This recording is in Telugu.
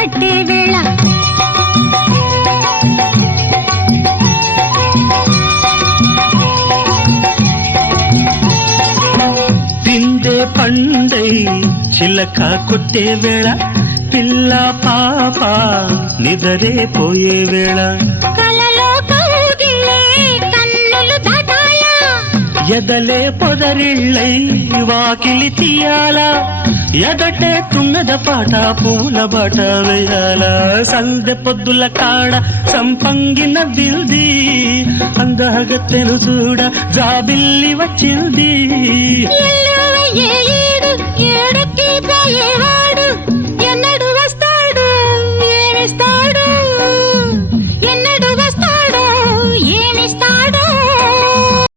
కట్టే వేళ పిండే పండై చిలక కొట్టే వేళ పిల్ల పాప నిదరే పోయే వేళ కలలో కౌగిలే కన్నులు దాటాయా ఎదలే పొదరిళ్ళై వాకిలి తీయాలా ఎదటే తుమ్మెద పాట పూల బాట వేయాల సందె పొద్దుల కాడ సంపంగిన బిల్ది అందగత్తెను చూడ జాబిల్లి వచ్చింది ఏడుకి పోయేవాడు